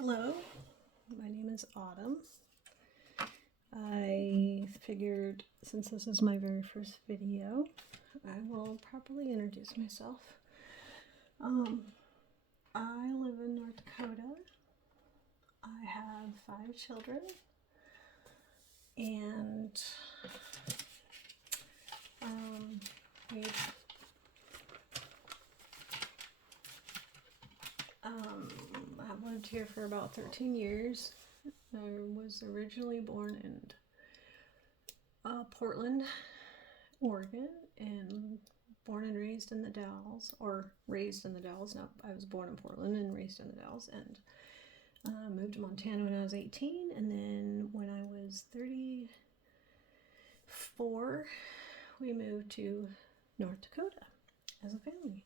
Hello, my name is Autumn. I figured since this is my very first video, I will properly introduce myself. I live in North Dakota. I have 5 children, and I've lived here for about 13 years. I was originally born in Portland, Oregon, and born and raised in the Dalles, or raised in the Dalles. No, I was born in Portland and raised in the Dalles, and moved to Montana when I was 18, and then when I was 34, we moved to North Dakota as a family.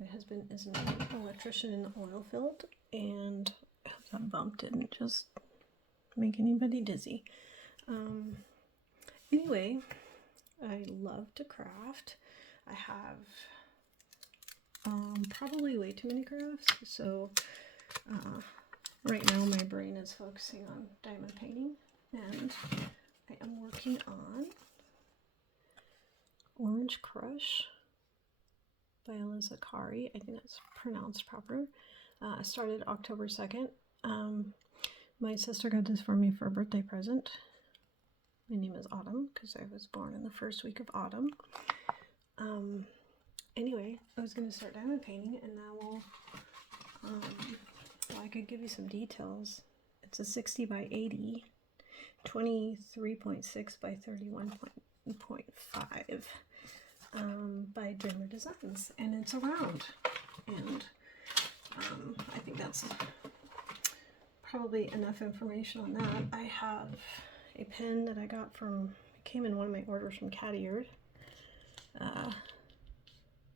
My husband is an electrician in the oil field, and I hope that bump didn't just make anybody dizzy. Anyway, I love to craft. I have probably way too many crafts, so right now my brain is focusing on diamond painting, and I am working on Orange Crush by Eliza Kari. I think that's pronounced proper. I started October 2nd. My sister got this for me for a birthday present. My name is Autumn because I was born in the first week of autumn. Anyway, I was going to start diamond painting, and now I could give you some details. It's a 60 by 80, 23.6 by 31.5 by Dreamer Designs, and it's a round, and I think that's probably enough information on that. I have a pen that I got it came in one of my orders from Cattyard,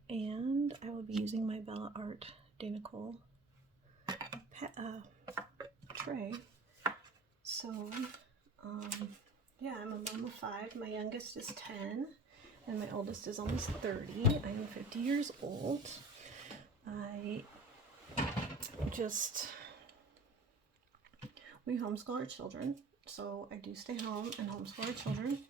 and I will be using my Bella Art de Nicole tray. So yeah, I'm a mom of 5. My youngest is 10, and my oldest is almost 30. I am 50 years old. We homeschool our children, so I do stay home and homeschool our children.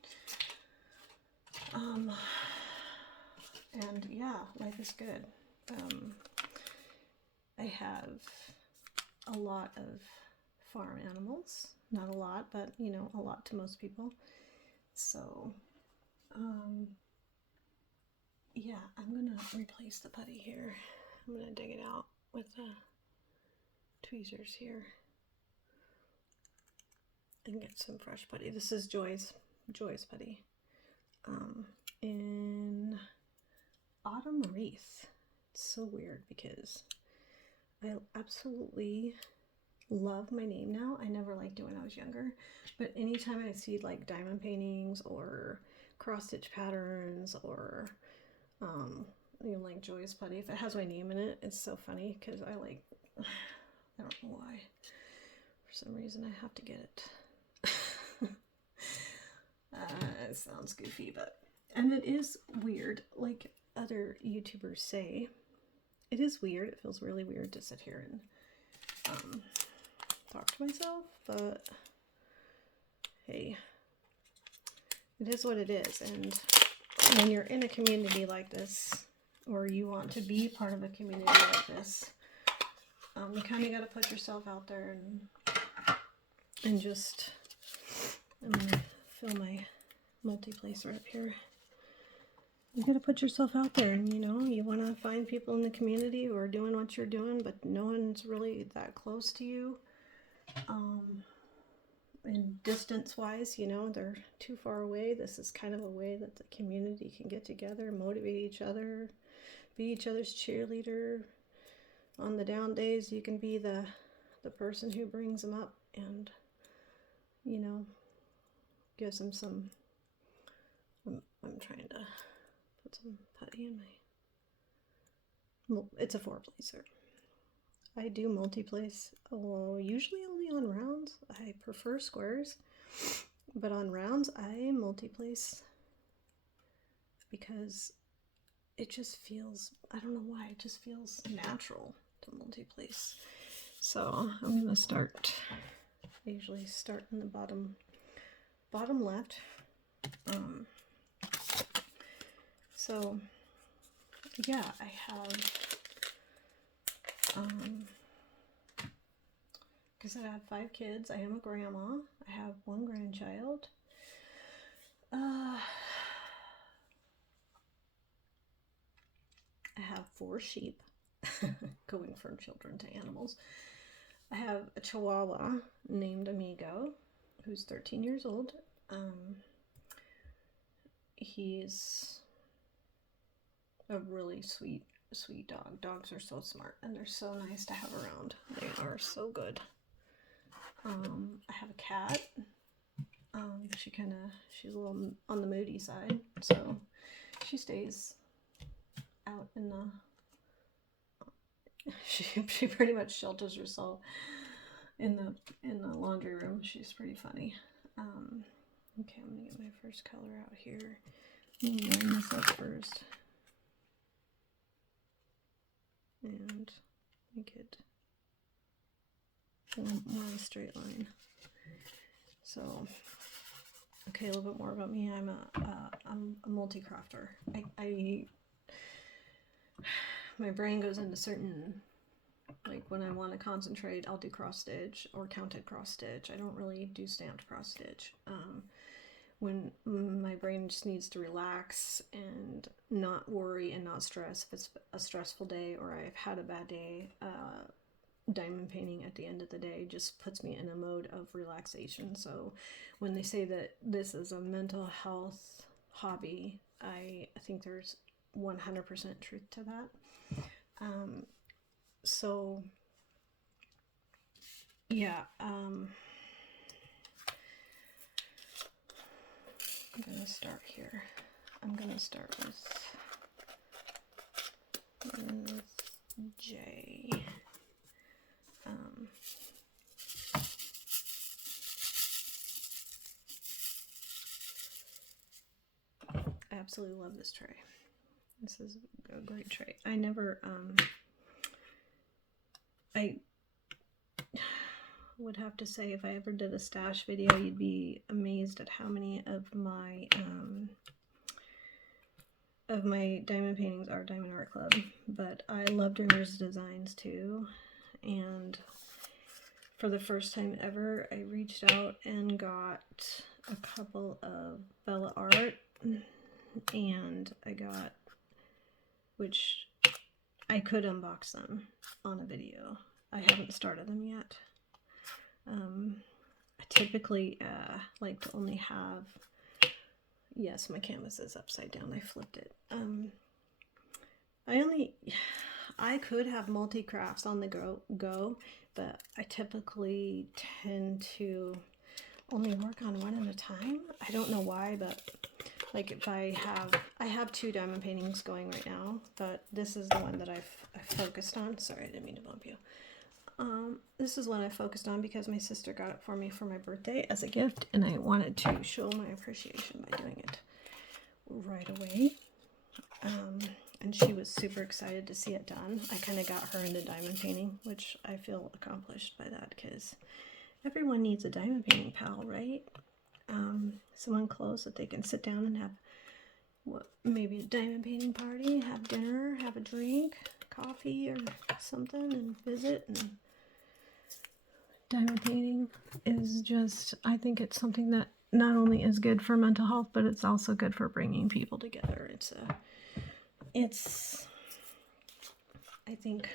And yeah, life is good. I have a lot of farm animals. Not a lot, but you know, a lot to most people. So, yeah, I'm gonna replace the putty here. I'm gonna dig it out with the tweezers here and get some fresh putty. This is Joy's putty. In Autumn Wreath. It's so weird because I absolutely love my name now. I never liked it when I was younger, but anytime I see like diamond paintings or cross stitch patterns or you know, like Joy's putty, if it has my name in it, it's so funny because I don't know why. For some reason I have to get it. It sounds goofy, and it is weird, like other YouTubers say. It is weird. It feels really weird to sit here and talk to myself, but hey, it is what it is. And when you're in a community like this, or you want to be part of a community like this, you kind of got to put yourself out there and just, I'm going to fill my multi-placer up here. You got to put yourself out there, and you know, you want to find people in the community who are doing what you're doing, but no one's really that close to you. And distance-wise, you know, they're too far away. This is kind of a way that the community can get together, motivate each other, be each other's cheerleader. On the down days, you can be the person who brings them up and, you know, gives them some. I'm trying to put some putty in my. It's a 4-placer. I do multi-place, usually only on rounds. I prefer squares, but on rounds I multi-place because it just feels, I don't know why, it just feels natural to multi-place. So I'm gonna start. I usually start in the bottom left. So yeah, I have because I have 5 kids. I am a grandma. I have 1 grandchild. I have 4 sheep, going from children to animals. I have a Chihuahua named Amigo, who's 13 years old. He's a really sweet dog. Dogs are so smart and they're so nice to have around. They are so good. I have a cat. She's a little on the moody side, so she stays out in the. She pretty much shelters herself in the laundry room. She's pretty funny. Okay, I'm gonna get my first color out here. I'm gonna line this up first and make it more of a straight line. So, okay, a little bit more about me. I'm a multi-crafter. My brain goes into certain, like when I want to concentrate, I'll do cross stitch or counted cross stitch. I don't really do stamped cross stitch. When my brain just needs to relax and not worry and not stress, if it's a stressful day or I've had a bad day, diamond painting at the end of the day just puts me in a mode of relaxation. So when they say that this is a mental health hobby, I think there's 100% truth to that. So yeah, I'm gonna start here. I'm gonna start with J. I absolutely love this tray. This is a great tray. I never, I would have to say if I ever did a stash video, you'd be amazed at how many of my diamond paintings are Diamond Art Club. But I love Dreamer's designs too. And for the first time ever, I reached out and got a couple of Bella Art, and I got, which I could unbox them on a video. I haven't started them yet. I typically like to only have, yes, my canvas is upside down. I flipped it. I could have multi-crafts on the go, but I typically tend to only work on one at a time. I don't know why, but like if I have 2 diamond paintings going right now, but this is the one that I've focused on. Sorry, I didn't mean to bump you. This is one I focused on because my sister got it for me for my birthday as a gift, and I wanted to show my appreciation by doing it right away. And she was super excited to see it done. I kind of got her into diamond painting, which I feel accomplished by that because everyone needs a diamond painting pal, right? Someone close that they can sit down and have maybe a diamond painting party, have dinner, have a drink, coffee or something, and visit. And diamond painting is just, I think it's something that not only is good for mental health, but it's also good for bringing people together. I think,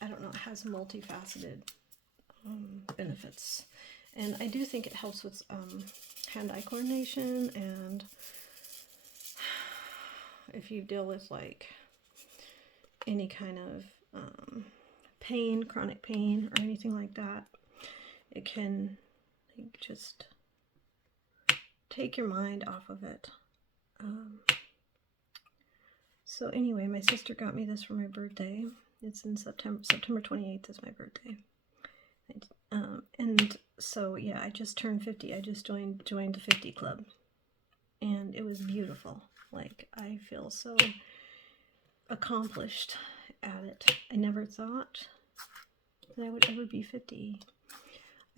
I don't know, it has multifaceted benefits. And I do think it helps with hand-eye coordination, and if you deal with like any kind of pain, chronic pain or anything like that, it can like, just take your mind off of it. So anyway, my sister got me this for my birthday. It's in September 28th is my birthday. And so yeah, I just turned 50. I just joined the 50 club, and it was beautiful. Like, I feel so accomplished at it. I never thought that I would ever be 50.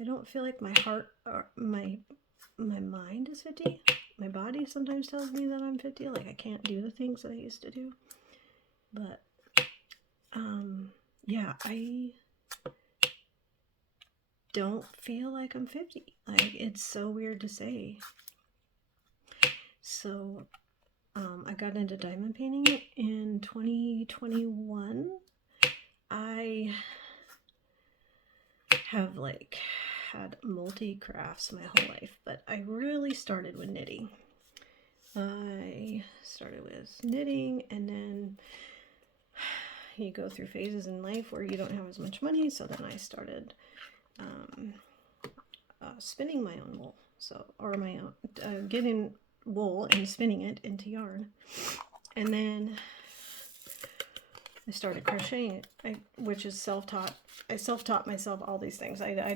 I don't feel like my heart or my mind is 50. My body sometimes tells me that I'm 50, like I can't do the things that I used to do. But yeah, I don't feel like I'm 50. Like, it's so weird to say. So I got into diamond painting in 2021. I have like had multi-crafts my whole life, but I really started with knitting. I started with knitting, and then you go through phases in life where you don't have as much money, so then I started spinning my own wool. So, or my own, getting wool and spinning it into yarn. And then I started crocheting, which is self-taught. I self-taught myself all these things. I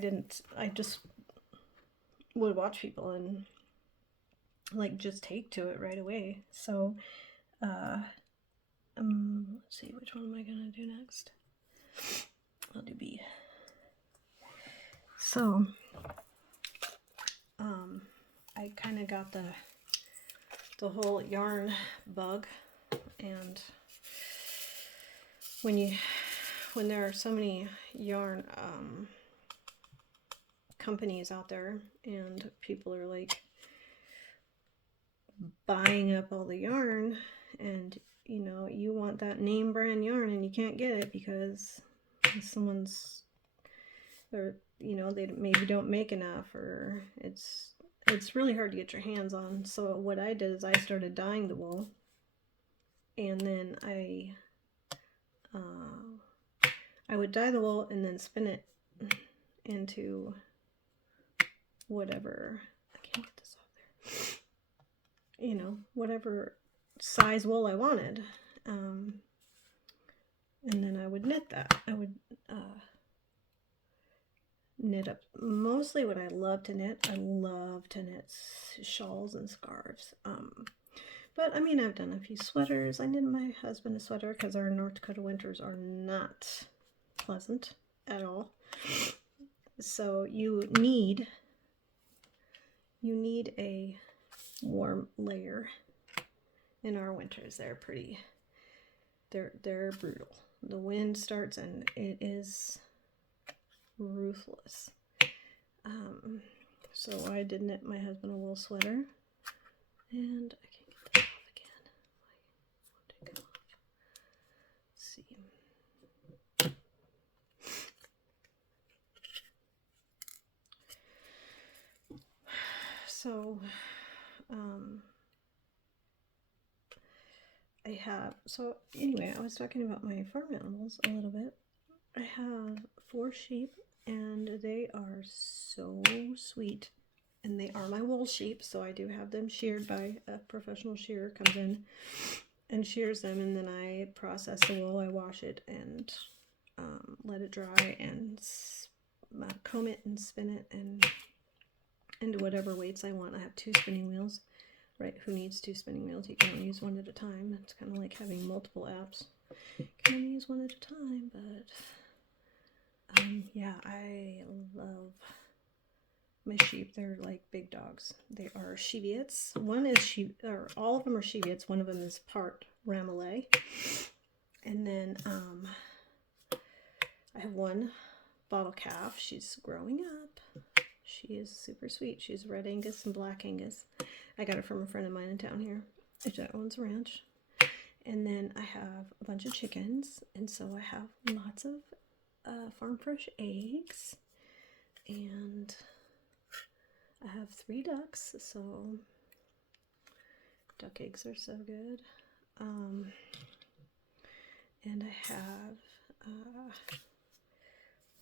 just would watch people and like just take to it right away. So, let's see, which one am I gonna do next? I'll do B. So, I kind of got the whole yarn bug, and when there are so many yarn companies out there, and people are like buying up all the yarn, and you know, you want that name brand yarn and you can't get it because someone's, or you know, they maybe don't make enough, or it's really hard to get your hands on. So what I did is I started dyeing the wool, and then I would dye the wool and then spin it into whatever, I can't get this off there, you know, whatever size wool I wanted, and then I would knit that. I would knit up mostly what I love to knit. I love to knit shawls and scarves. But I mean, I've done a few sweaters. I knit my husband a sweater because our North Dakota winters are not pleasant at all. So you need a warm layer in our winters. They're pretty, they're brutal. The wind starts and it is ruthless. So I did knit my husband a wool sweater, and I can't get that off again. I won't take it off. Let's see. So, so anyway, I was talking about my farm animals a little bit. I have 4 sheep, and they are so sweet, and they are my wool sheep, so I do have them sheared by a professional shearer. Comes in and shears them, and then I process the wool. I wash it and let it dry, and comb it and spin it and into whatever weights I want. I have 2 spinning wheels. Right, who needs 2 spinning wheels? You can only use one at a time. It's kind of like having multiple apps. You can only use one at a time, but yeah, I love my sheep. They're like big dogs. They are Cheviots. One is all of them are Cheviots. One of them is part Ramalais. And then I have one bottle calf. She's growing up. She is super sweet. She's Red Angus and Black Angus. I got her from a friend of mine in town here. That owns a ranch. And then I have a bunch of chickens. And so I have lots of farm fresh eggs. And I have 3 ducks. So duck eggs are so good. And I have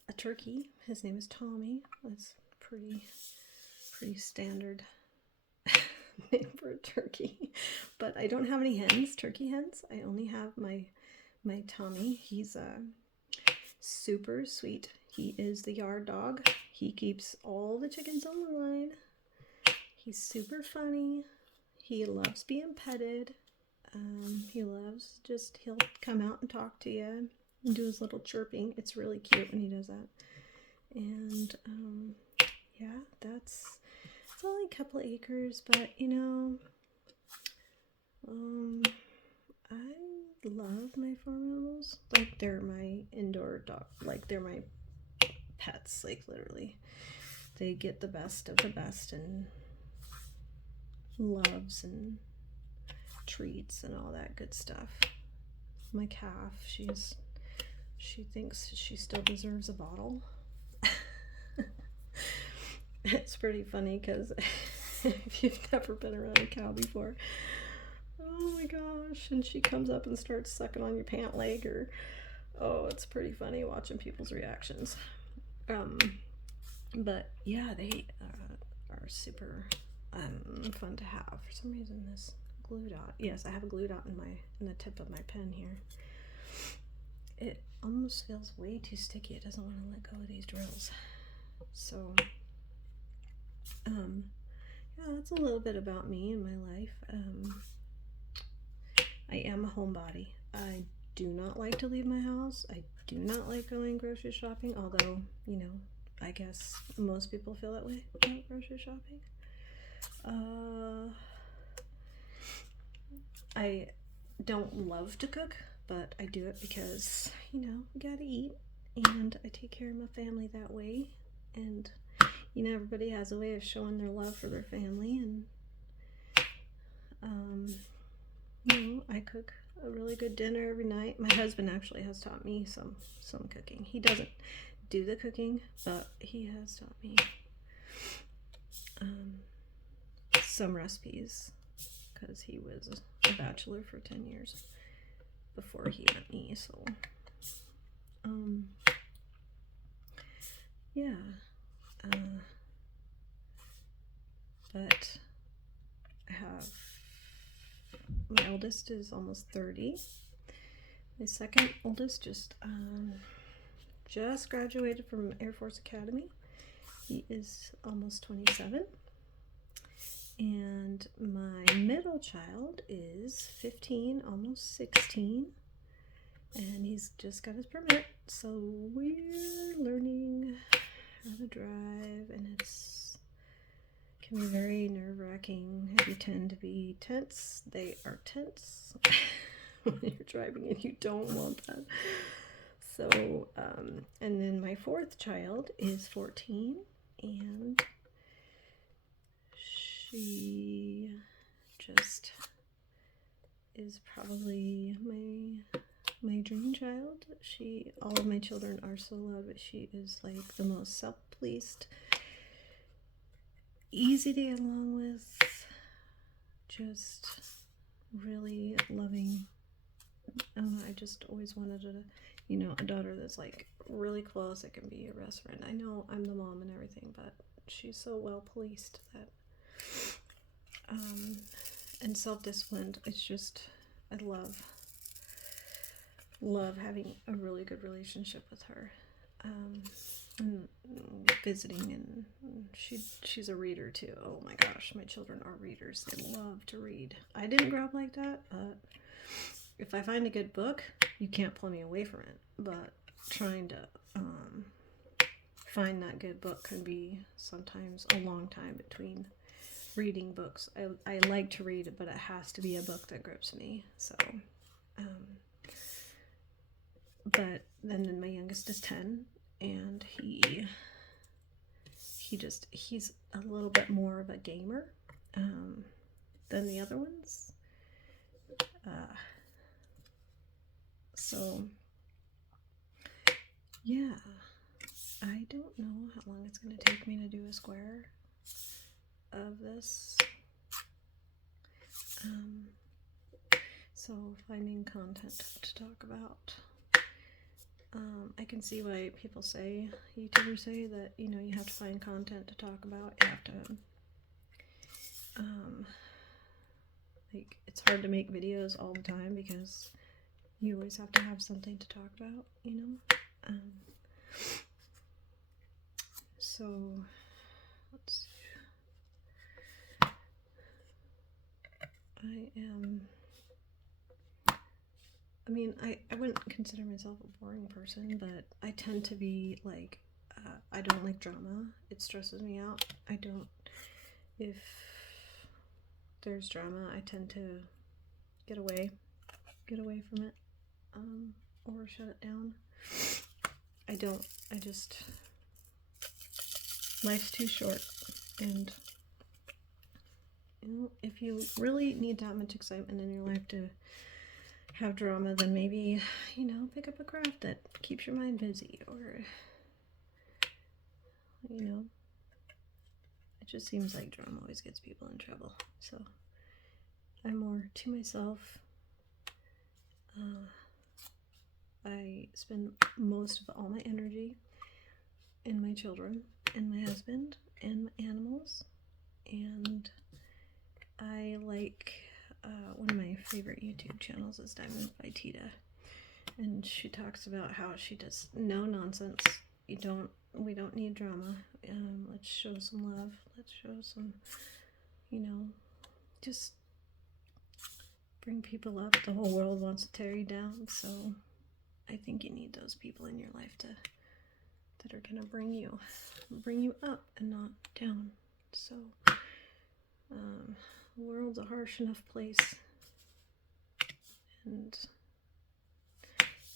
a turkey. His name is Tommy. That's pretty standard name for a turkey. But I don't have any hens, turkey hens. I only have my Tommy. He's super sweet. He is the yard dog. He keeps all the chickens on the line. He's super funny. He loves being petted. He'll come out and talk to you. and do his little chirping. It's really cute when he does that. And yeah, it's only a couple of acres, but you know, I love my farm animals. Like, they're my indoor dog. Like, they're my pets. Like, literally, they get the best of the best and loves and treats and all that good stuff. My calf, she thinks she still deserves a bottle. It's pretty funny because if you've never been around a cow before, oh my gosh, and she comes up and starts sucking on your pant leg, or oh, it's pretty funny watching people's reactions. But yeah, they are super fun to have. For some reason, this glue dot, yes, I have a glue dot in the tip of my pen here. It almost feels way too sticky. It doesn't want to let go of these drills. So yeah, that's a little bit about me and my life. I am a homebody. I do not like to leave my house. I do not like going grocery shopping, although, you know, I guess most people feel that way about grocery shopping. I don't love to cook, but I do it because, you know, you gotta eat, and I take care of my family that way. And you know, everybody has a way of showing their love for their family, and you know, I cook a really good dinner every night. My husband actually has taught me some cooking. He doesn't do the cooking, but he has taught me some recipes, because he was a bachelor for 10 years before he met me. So yeah, but I have, my oldest is almost 30. My second oldest just graduated from Air Force Academy. He is almost 27. And my middle child is 15, almost 16. And he's just got his permit. So we're learning how to drive, and it can be very nerve-wracking. You tend to be tense. They are tense when you're driving, and you don't want that. So, and then my fourth child is 14, and she just is probably my dream child. All of my children are so loved, but she is like the most self-policed, easy to get along with, just really loving. I just always wanted a daughter that's like really close, that can be your best friend. I know I'm the mom and everything, but she's so well policed that and self-disciplined. It's just, I love having a really good relationship with her, and visiting, and she's a reader too. Oh my gosh, my children are readers. They love to read. I didn't grow up like that, but if I find a good book, you can't pull me away from it. But trying to find that good book can be sometimes a long time between reading books. I like to read, but it has to be a book that grips me. So but then my youngest is 10, and he's a little bit more of a gamer than the other ones. So yeah, I don't know how long it's going to take me to do a square of this. So finding content to talk about. I can see why YouTubers say that, you know, you have to find content to talk about. You have to, like, it's hard to make videos all the time because you always have to have something to talk about, you know? So, let's see. I am I mean, I wouldn't consider myself a boring person, but I tend to be like, I don't like drama. It stresses me out. I don't, if there's drama, I tend to get away from it, or shut it down. I just, life's too short, and if you really need that much excitement in your life to have drama, then maybe, pick up a craft that keeps your mind busy, or, it just seems like drama always gets people in trouble. So I'm more to myself. I spend most of all my energy in my children and my husband and my animals, and I like, one of my favorite YouTube channels is Diamond by Tita, and she talks about how she does no nonsense. We don't need drama. Let's show some love. Let's show some, just bring people up. The whole world wants to tear you down, so I think you need those people in your life that are gonna bring you up and not down. So the world's a harsh enough place, and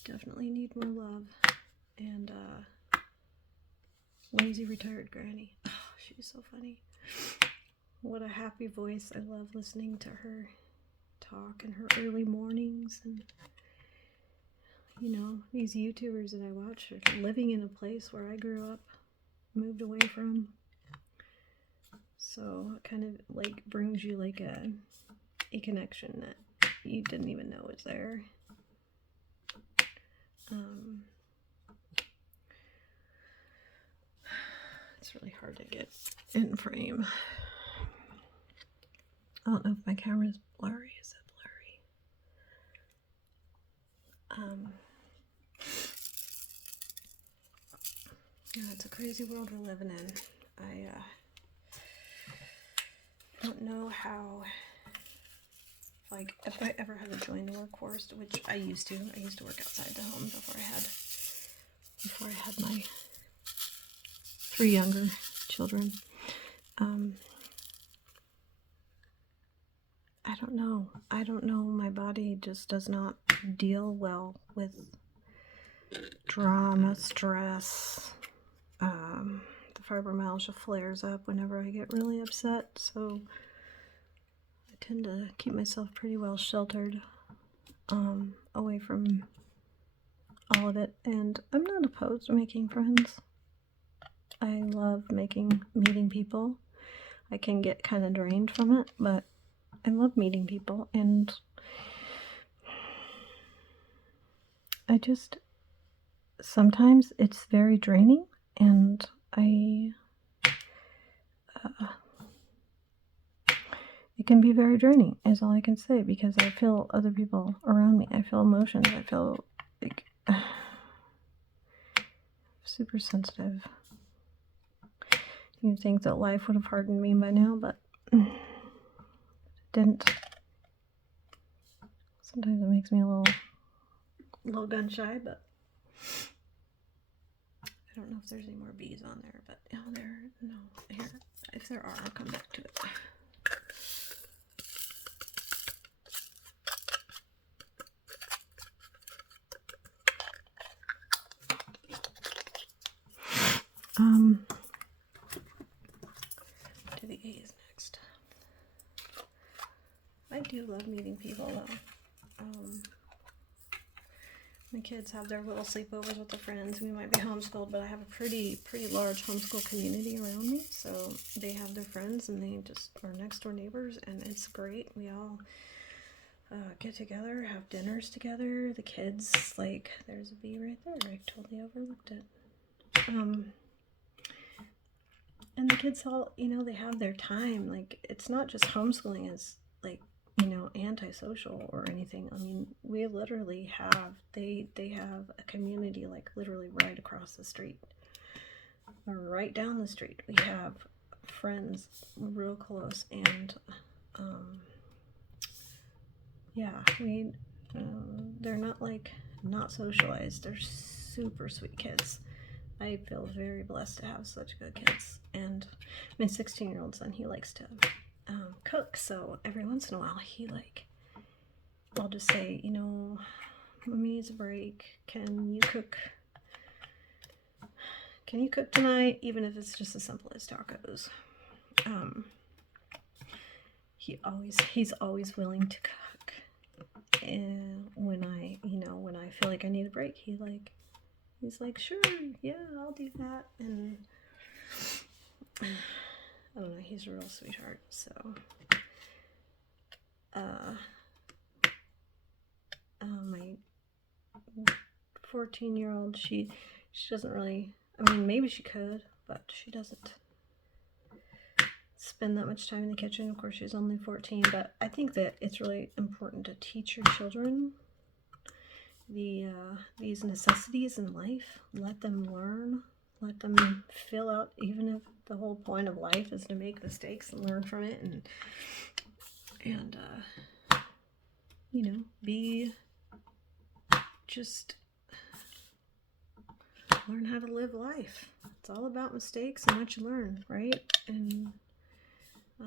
definitely need more love. And lazy retired granny, oh, she's so funny. What a happy voice. I love listening to her talk in her early mornings. And these YouTubers that I watch are living in a place where I grew up, moved away from, so it kind of like brings you like a connection that you didn't even know was there. It's really hard to get in frame. I don't know if my camera's blurry. Is it blurry? Yeah, it's a crazy world we're living in. I don't know how, like, if I ever had to join the workforce, which I used to. I used to work outside the home before I had my 3 younger children. I don't know. My body just does not deal well with drama, stress. The fibromyalgia flares up whenever I get really upset, so I tend to keep myself pretty well sheltered, away from all of it. And I'm not opposed to making friends. I love meeting people. I can get kind of drained from it, but I love meeting people, and sometimes it's very draining, and it can be very draining, is all I can say, because I feel other people around me. I feel emotions. I feel like super sensitive. You'd think that life would have hardened me by now, but it didn't. Sometimes it makes me a little gun shy, but I don't know if there's any more bees on there, but here, if there are, I'll come back to it. To the A's next. I do love meeting people, though. My kids have their little sleepovers with their friends. We might be homeschooled, but I have a pretty large homeschool community around me. So they have their friends, and they just are next door neighbors, and it's great. We all get together, have dinners together. The kids, like, there's a bee right there. I totally overlooked it. And the kids all, they have their time. Like, it's not just homeschooling as, like, antisocial or anything. I mean, we literally have, they have a community, like, literally right across the street, or right down the street. We have friends real close, and yeah, They're not like not socialized. They're super sweet kids. I feel very blessed to have such good kids. And my 16-year-old son, he likes to cook. So every once in a while, I'll just say, Mommy needs a break. Can you cook? Can you cook tonight? Even if it's just as simple as tacos. He's always willing to cook. And when I feel like I need a break, he's like, sure, yeah, I'll do that. And I don't know, he's a real sweetheart. So my 14-year-old, she doesn't really, maybe she could, but she doesn't spend that much time in the kitchen. Of course, she's only 14, but I think that it's really important to teach your children these necessities in life. Let them learn. Let them fill out, even if the whole point of life is to make mistakes and learn from it, and just learn how to live life. It's all about mistakes and what you learn, right? And I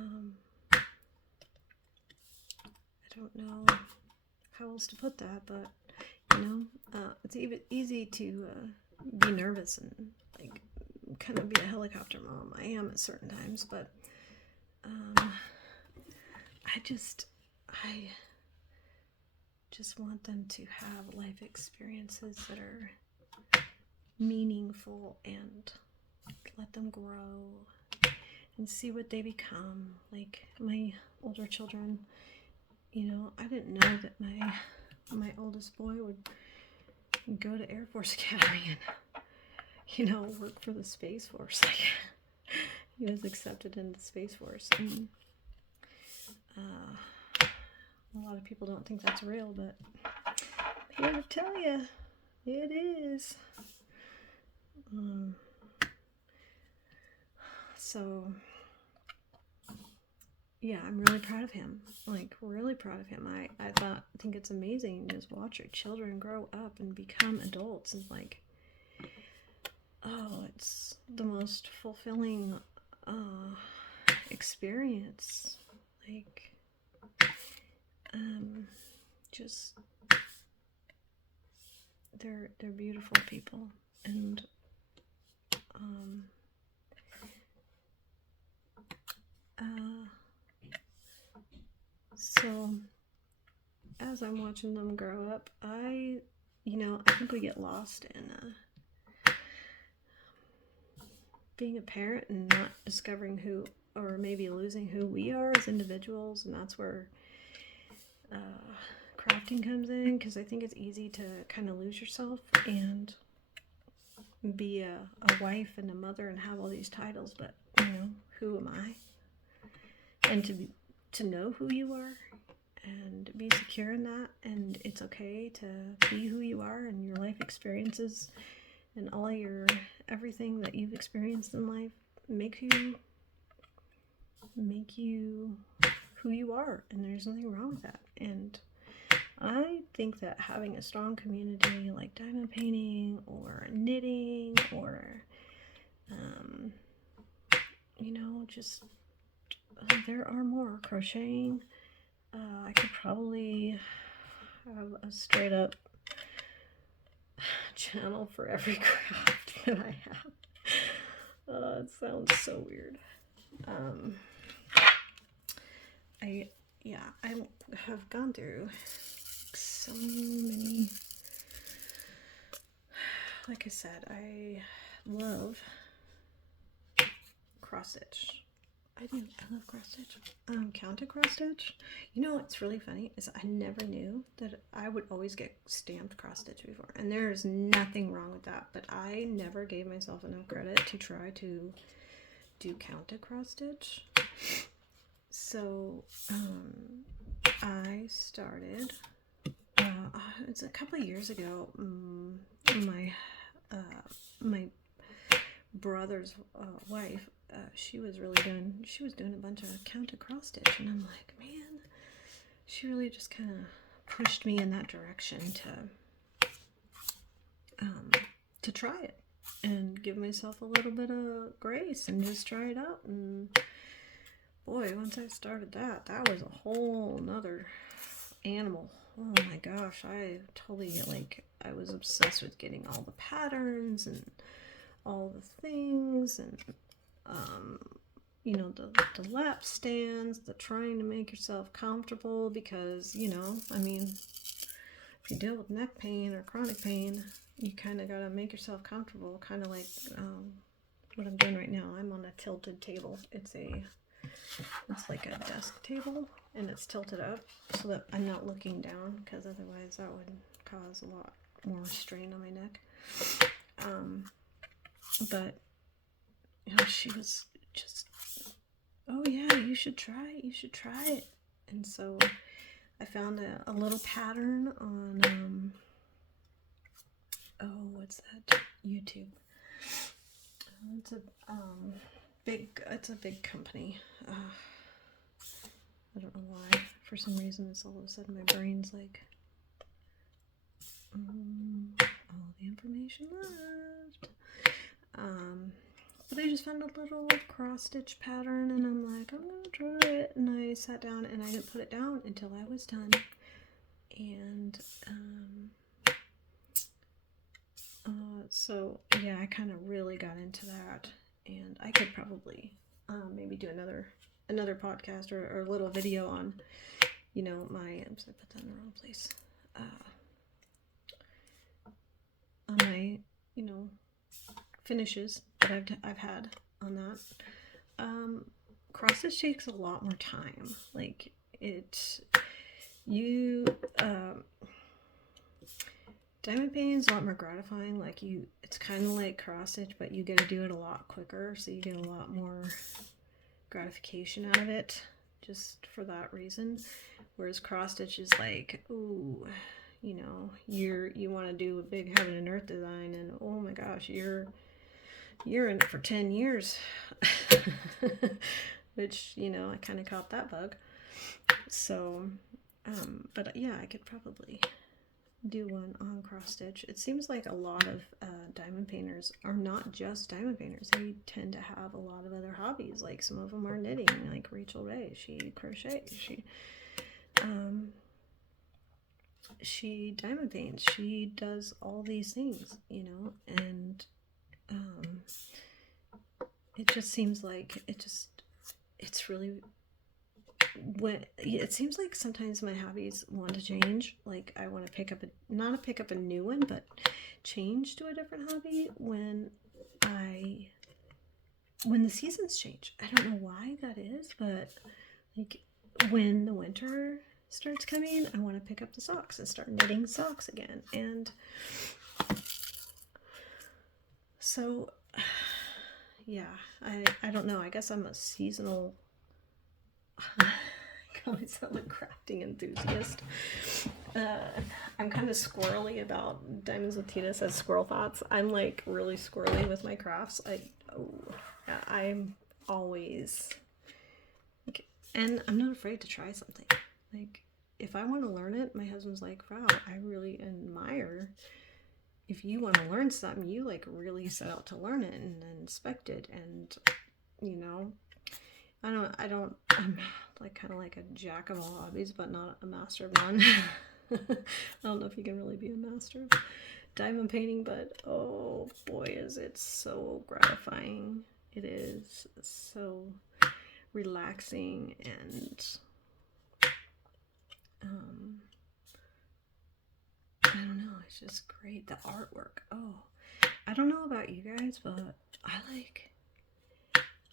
don't know how else to put that, but it's even easy to be nervous and kind of be a helicopter mom. I am at certain times, but I just want them to have life experiences that are meaningful and let them grow and see what they become. Like my older children, I didn't know that my oldest boy would go to Air Force Academy and work for the Space Force. He was accepted into the Space Force, and a lot of people don't think that's real, but I'm here to tell you, it is. So yeah, I'm really proud of him. Really proud of him. I think it's amazing to just watch your children grow up and become adults, and it's the most fulfilling experience. Just they're beautiful people, and so as I'm watching them grow up, I think we get lost in being a parent and not discovering who, or maybe losing who we are as individuals, and that's where crafting comes in, because I think it's easy to kind of lose yourself and be a wife and a mother and have all these titles, but who am I? And to know who you are and be secure in that, and it's okay to be who you are, and your life experiences and everything that you've experienced in life make you who you are, and there's nothing wrong with that. And I think that having a strong community like diamond painting or knitting or just there are more, crocheting, I could probably have a straight up channel for every craft that I have. It sounds so weird. I have gone through so many. Like I said, I love cross stitch. I love cross stitch. Counter cross stitch. What's really funny is I never knew that I would always get stamped cross stitch before, and there is nothing wrong with that. But I never gave myself enough credit to try to do counter cross stitch. So I started. It's a couple of years ago. My brother's wife. She was doing a bunch of counter cross stitch, and I'm like, man, she really just kind of pushed me in that direction to try it and give myself a little bit of grace and just try it out. And boy, once I started that was a whole nother animal. Oh my gosh, I totally, like, I was obsessed with getting all the patterns and all the things, and you know, the lap stands, the trying to make yourself comfortable, because, you know, I mean, if you deal with neck pain or chronic pain, you kind of got to make yourself comfortable, kind of like what I'm doing right now. I'm on a tilted table. It's like a desk table, and it's tilted up so that I'm not looking down, because otherwise that would cause a lot more strain on my neck. But, you know, she was just, oh yeah, you should try it. And so I found a little pattern on, oh, what's that? YouTube. It's a big company. I don't know why. For some reason, it's all of a sudden my brain's like, all the information left. But I just found a little cross stitch pattern, and I'm like, I'm gonna try it. And I sat down and I didn't put it down until I was done. And so yeah, I kind of really got into that, and I could probably maybe do another podcast or a little video on, you know, my, oops, I put that in the wrong place, on my, you know, finishes that I've had on that. Cross stitch takes a lot more time. Like, diamond painting is a lot more gratifying. Like, it's kind of like cross stitch, but you get to do it a lot quicker, so you get a lot more gratification out of it, just for that reason. Whereas cross stitch is like, ooh, you know, you want to do a big heaven and earth design, and oh my gosh, you're in it for 10 years, which, you know, I kind of caught that bug. So, but yeah, I could probably do one on cross stitch. It seems like a lot of diamond painters are not just diamond painters. They tend to have a lot of other hobbies. Like, some of them are knitting, like Rachel Ray. She crochets. She diamond paints. She does all these things, you know, and it just seems like it's really, when it seems like sometimes my hobbies want to change. Like, I want to pick up a new one, but change to a different hobby when the seasons change. I don't know why that is, but like, when the winter starts coming, I want to pick up the socks and start knitting socks again. And so yeah, I don't know. I guess I'm a seasonal, I call myself a crafting enthusiast. I'm kind of squirrely about Diamonds with Tina says squirrel thoughts. I'm like really squirrely with my crafts. I'm always, and I'm not afraid to try something. Like, if I want to learn it, my husband's like, wow, I really admire if you want to learn something, you like really set out to learn it and inspect it. And, you know, I'm like kind of like a jack of all hobbies, but not a master of none. I don't know if you can really be a master of diamond painting, but oh boy, is it so gratifying. It is so relaxing, and I don't know, it's just great. The artwork, oh, I don't know about you guys, but I like,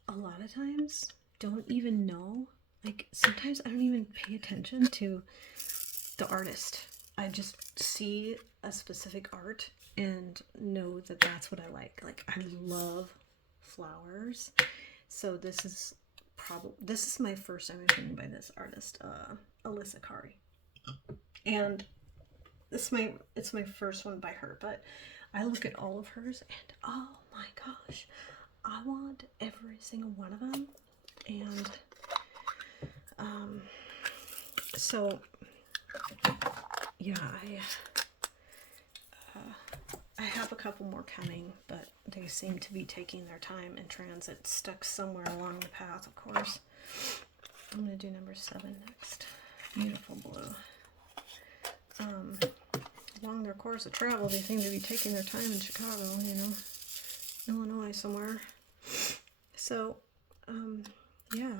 a lot of times, don't even know, like, sometimes I don't even pay attention to the artist. I just see a specific art and know that that's what I like. Like, I love flowers, so this is my first time painting by this artist, Alyssa Kari, and it's my first one by her. But I look at all of hers and oh my gosh, I want every single one of them. And so yeah, I have a couple more coming, but they seem to be taking their time in transit, stuck somewhere along the path, of course. I'm going to do number 7 next. Beautiful blue. Along their course of travel, they seem to be taking their time in Chicago, you know, Illinois somewhere. So, yeah.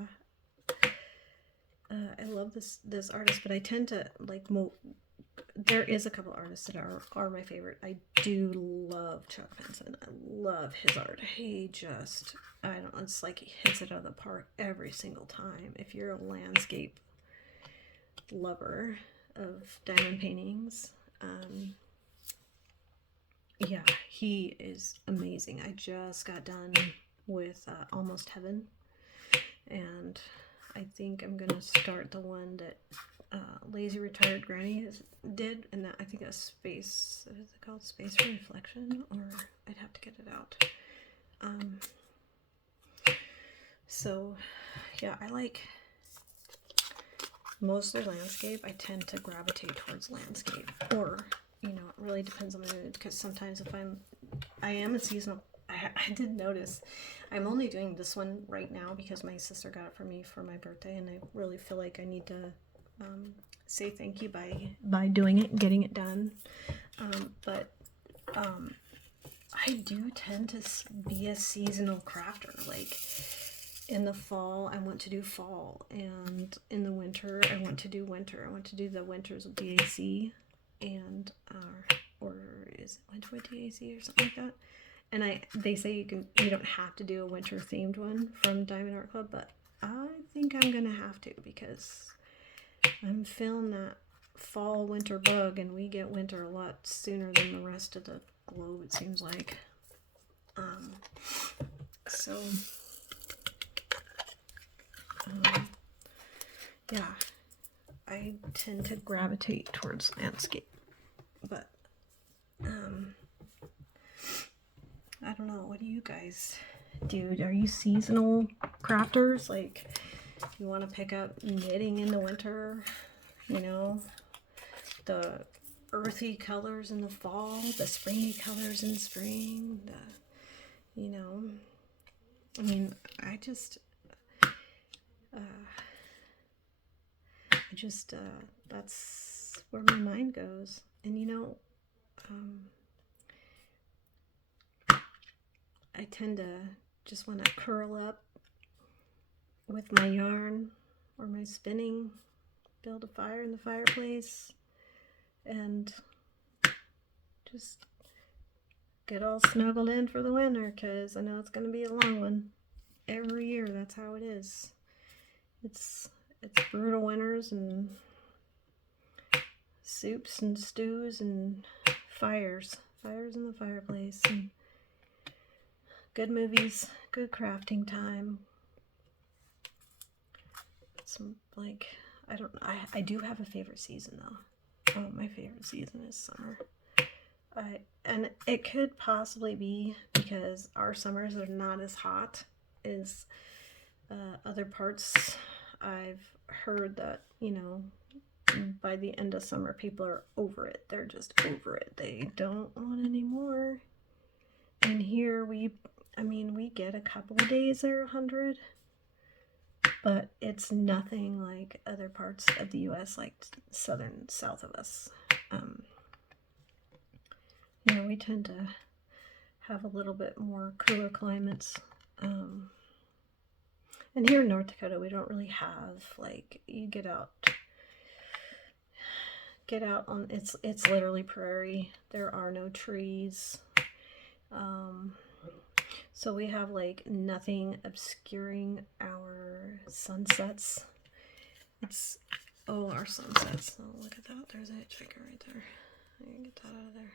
I love this artist, but I tend to like there is a couple artists that are my favorite. I do love Chuck Vincent. I love his art. He just, I don't know, it's like he hits it out of the park every single time. If you're a landscape lover of diamond paintings, yeah, he is amazing. I just got done with Almost Heaven, and I think I'm gonna start the one that Lazy Retired Granny did, and that I think a space, is it called Space for Reflection, or I'd have to get it out. So yeah, I like mostly landscape. I tend to gravitate towards landscape, or you know, it really depends on my mood, because sometimes if I am a seasonal. I did notice I'm only doing this one right now because my sister got it for me for my birthday, and I really feel like I need to say thank you by doing it and getting it done. But I do tend to be a seasonal crafter. Like in the fall, I want to do fall, and in the winter, I want to do winter. I want to do the winters with DAC, and or is it winter with DAC or something like that. And they say you don't have to do a winter themed one from Diamond Art Club, but I think I'm gonna have to, because I'm feeling that fall winter bug, and we get winter a lot sooner than the rest of the globe, it seems like. Yeah, I tend to gravitate towards landscape, but I don't know. What do you guys do? Are you seasonal crafters? Like, you want to pick up knitting in the winter? You know, the earthy colors in the fall, the springy colors in spring. You know, I mean, that's where my mind goes. And you know, I tend to just want to curl up with my yarn or my spinning, build a fire in the fireplace, and just get all snuggled in for the winter, because I know it's going to be a long one. Every year, that's how it is. It's brutal winters and soups and stews and fires in the fireplace, and good movies, good crafting time. Some, like, I do have a favorite season though. Oh, my favorite season is summer. And it could possibly be because our summers are not as hot as other parts. I've heard that, you know, by the end of summer, people are over it. They're just over it. They don't want any more. And here we get a couple of days that are 100, but it's nothing like other parts of the U.S., like south of us. You know, we tend to have a little bit more cooler climates. And here in North Dakota, we don't really have, like, you get out on, it's literally prairie. There are no trees. So we have like nothing obscuring our sunsets. Our sunsets. Oh, look at that. There's a hitchhiker right there. I can get that out of there.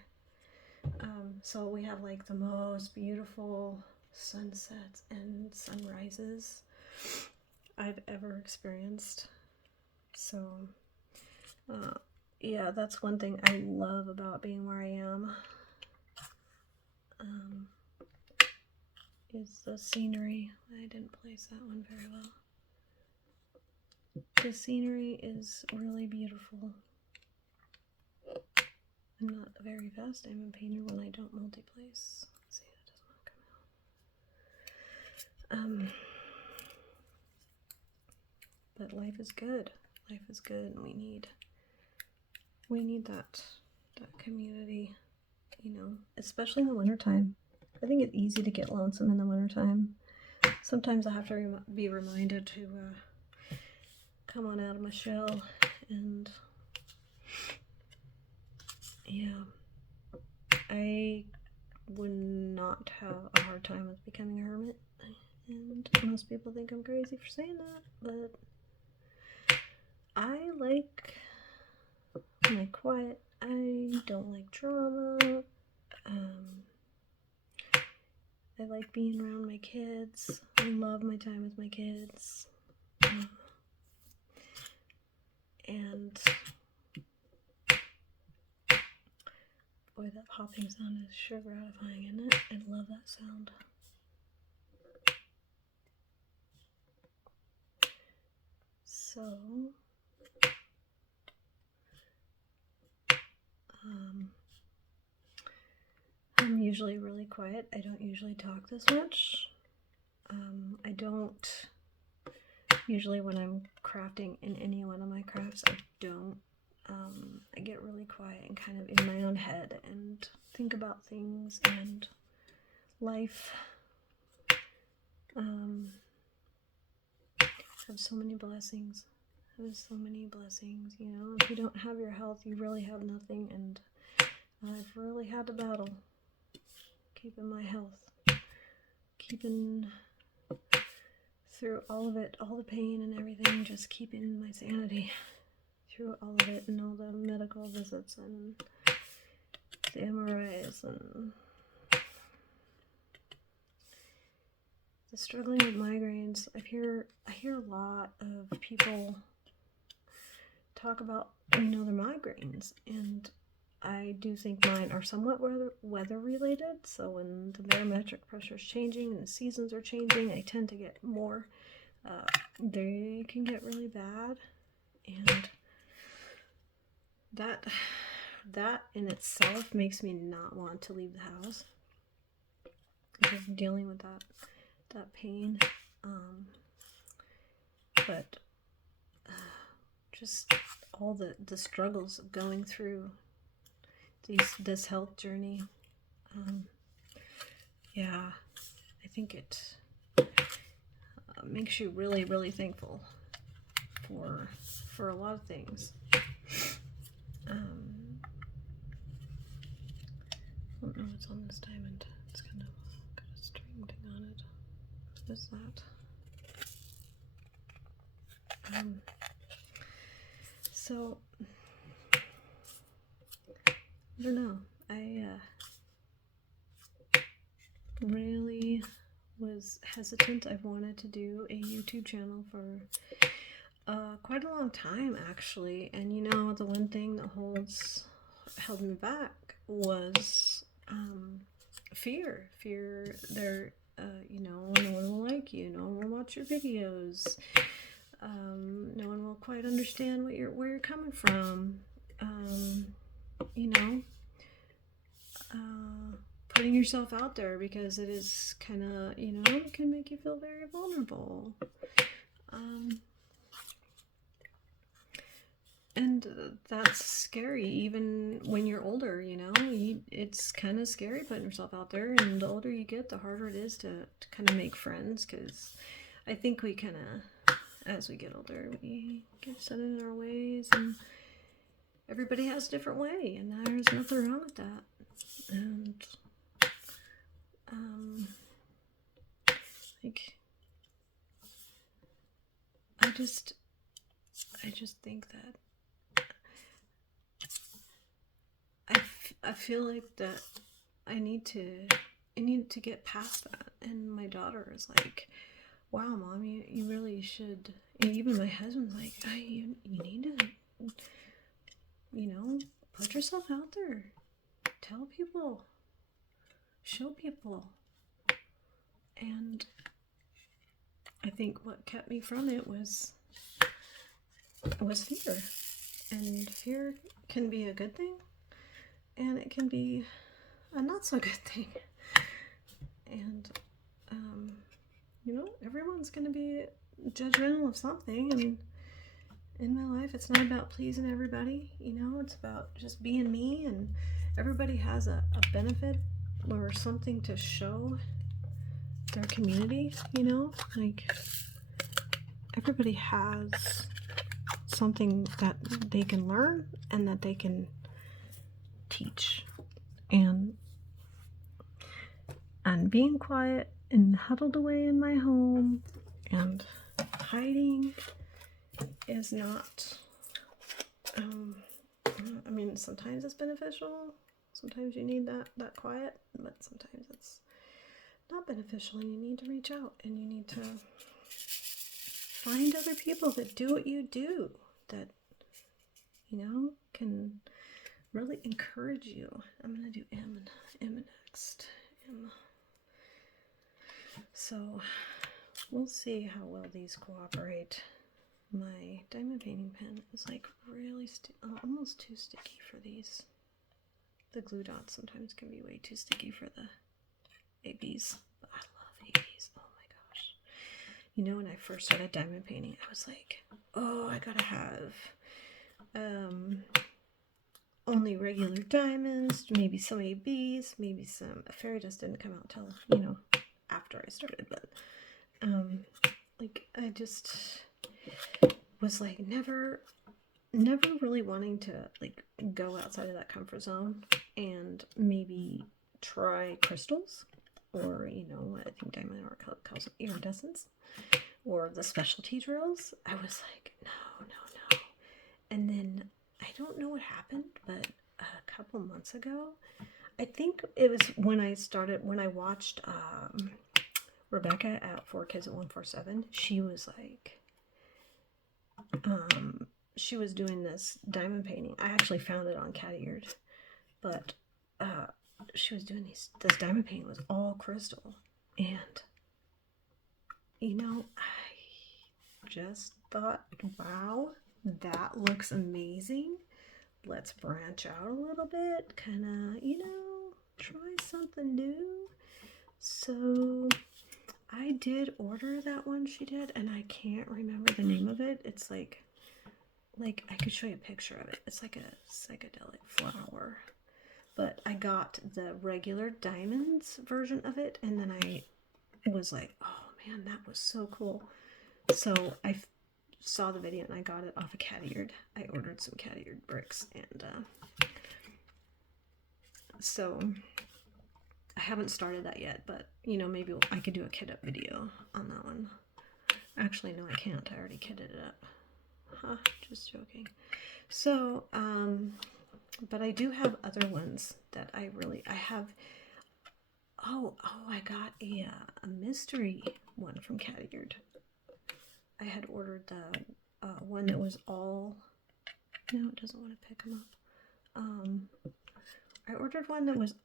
So we have like the most beautiful sunsets and sunrises I've ever experienced. So, yeah, that's one thing I love about being where I am. Is the scenery. I didn't place that one very well. The scenery is really beautiful. I'm not a very fast diamond painter when I don't multi-place. Let's see, that doesn't want to come out. But life is good. Life is good, and we need that community, you know, especially in the wintertime. I think it's easy to get lonesome in the wintertime. Sometimes I have to be reminded to come on out of my shell, and yeah, I would not have a hard time with becoming a hermit, and most people think I'm crazy for saying that, but I like my quiet. I don't like drama. I like being around my kids. I love my time with my kids. And boy, that popping sound is sure gratifying, isn't it? I love that sound. So, I'm usually really quiet. I don't usually talk this much. I don't usually, when I'm crafting in any one of my crafts, I don't. I get really quiet and kind of in my own head and think about things and life. Have so many blessings. Have so many blessings, you know. If you don't have your health, you really have nothing, and I've really had to battle keeping my health, keeping through all of it, all the pain and everything, just keeping my sanity through all of it, and all the medical visits and the MRIs and the struggling with migraines. I hear a lot of people talk about, you know, their migraines, and I do think mine are somewhat weather related. So when the barometric pressure is changing and the seasons are changing, I tend to get more. They can get really bad, and that in itself makes me not want to leave the house, because I'm dealing with that pain. But just all the struggles of going through this health journey, yeah, I think it makes you really, really thankful for a lot of things. I don't know what's on this diamond. It's kind of got a string thing on it. What is that? So I don't know. I really was hesitant. I've wanted to do a YouTube channel for quite a long time, actually. And you know, the one thing that held me back was fear. Fear there, you know, no one will like you, no one will watch your videos, no one will quite understand where you're coming from. You know, putting yourself out there, because it is kind of, you know, it can make you feel very vulnerable. And that's scary, even when you're older, you know. It's kind of scary putting yourself out there, and the older you get, the harder it is to kind of make friends, because I think we kind of, as we get older, we get set in our ways, and everybody has a different way, and there's nothing wrong with that. And like, I just think that I feel like that I need to get past that. And my daughter is like, wow, Mom, you really should. And even my husband's like, you need to, you know, put yourself out there, tell people, show people. And I think what kept me from it was fear. And fear can be a good thing, and it can be a not so good thing. And you know, everyone's going to be judgmental of something. I mean, in my life, it's not about pleasing everybody, you know, it's about just being me, and everybody has a benefit or something to show their community, you know, like everybody has something that they can learn and that they can teach. And being quiet and huddled away in my home and hiding is not, I mean, sometimes it's beneficial, sometimes you need that quiet, but sometimes it's not beneficial, and you need to reach out, and you need to find other people that do what you do, that, you know, can really encourage you. I'm going to do M next. M. So we'll see how well these cooperate. My diamond painting pen is like really almost too sticky for these. The glue dots sometimes can be way too sticky for the ABs, but I love ABs. Oh my gosh. You know, when I first started diamond painting, I was like, oh, I gotta have only regular diamonds, maybe some ABs, maybe some. Fairy dust didn't come out till, you know, after I started, but like I just was like never really wanting to like go outside of that comfort zone and maybe try crystals, or, you know, I think Diamond Art Club calls it iridescence, or the specialty drills. I was like, no. And then I don't know what happened, but a couple months ago, I think it was when I watched Rebecca at 4Kids at 147. She was like, she was doing this diamond painting. I actually found it on Cat Eared, but she was doing this diamond painting. It was all crystal, and you know, I just thought, wow, that looks amazing. Let's branch out a little bit, kind of, you know, try something new. So I did order that one she did, and I can't remember the name of it. It's like I could show you a picture of it. It's like a psychedelic flower. But I got the regular diamonds version of it, and then I was like, oh man, that was so cool. So I saw the video and I got it off of Cat Eared. I ordered some Cat Eared bricks, and so I haven't started that yet, but you know, maybe I could do a kit up video on that one. Actually, no, I can't. I already kitted it up. Huh, just joking. So, but I do have other ones that I have. Oh, I got a mystery one from Cat Eared. I had ordered the one that was all. No, it doesn't want to pick them up. I ordered one that was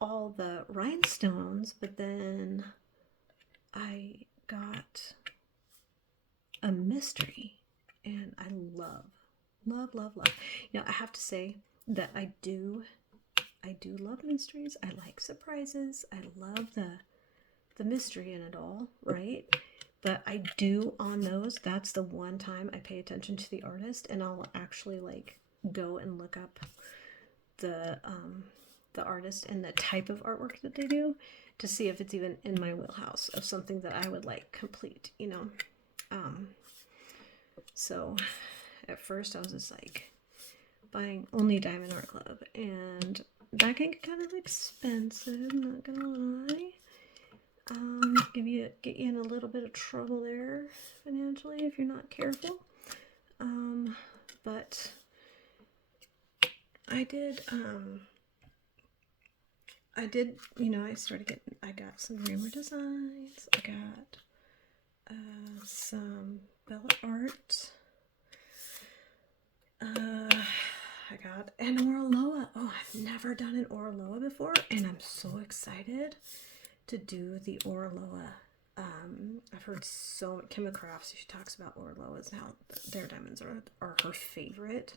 all the rhinestones, but then I got a mystery, and I love. You know, I have to say that I do love mysteries. I like surprises. I love the mystery in it all, right? But I do, on those, that's the one time I pay attention to the artist, and I'll actually like go and look up the artist and the type of artwork that they do to see if it's even in my wheelhouse of something that I would like complete, you know. So at first I was just like buying only Diamond Art Club, and that can get kind of expensive, not gonna lie. Get you in a little bit of trouble there financially if you're not careful. But I did, you know, I got some Reamer designs. I got some Bella Art. I got an Oraloa. Oh, I've never done an Oraloa before, and I'm so excited to do the Oraloa. I've heard so Kim Crafts, she talks about Oraloas and how their diamonds are her favorite,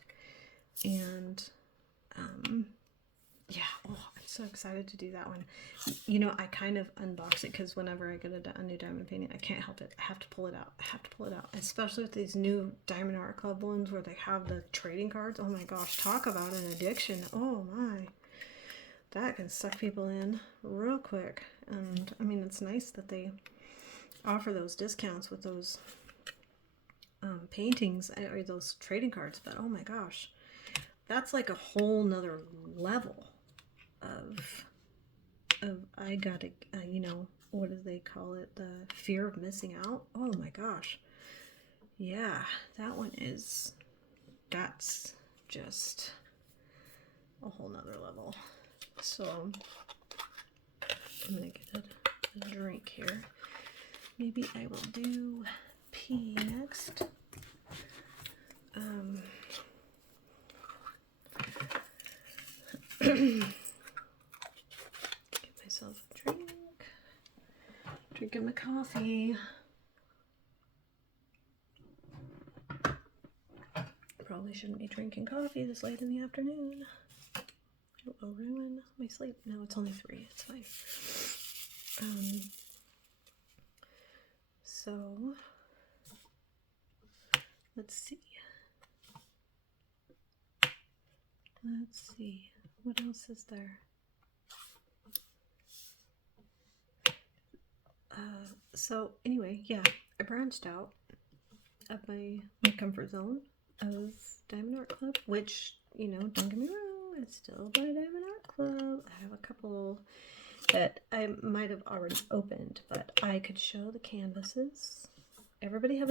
and Yeah, oh, I'm so excited to do that one. You know, I kind of unbox it because whenever I get a new diamond painting, I can't help it. I have to pull it out. I have to pull it out. Especially with these new Diamond Art Club ones where they have the trading cards. Oh my gosh, talk about an addiction. Oh my. That can suck people in real quick. And I mean, it's nice that they offer those discounts with those paintings or those trading cards, but oh my gosh, that's like a whole nother level of I gotta, you know, what do they call it? The fear of missing out. Oh my gosh. Yeah, that one is, that's just a whole nother level. So I'm gonna get a drink here. Maybe I will do pee next. Get myself a drink. Drinking my coffee. Probably shouldn't be drinking coffee this late in the afternoon. It will ruin my sleep. No, it's only 3. It's fine. So let's see. Let's see. What else is there? So anyway, yeah, I branched out of my comfort zone of Diamond Art Club, which, you know, don't get me wrong, it's still by Diamond Art Club. I have a couple that I might have already opened, but I could show the canvases. Everybody has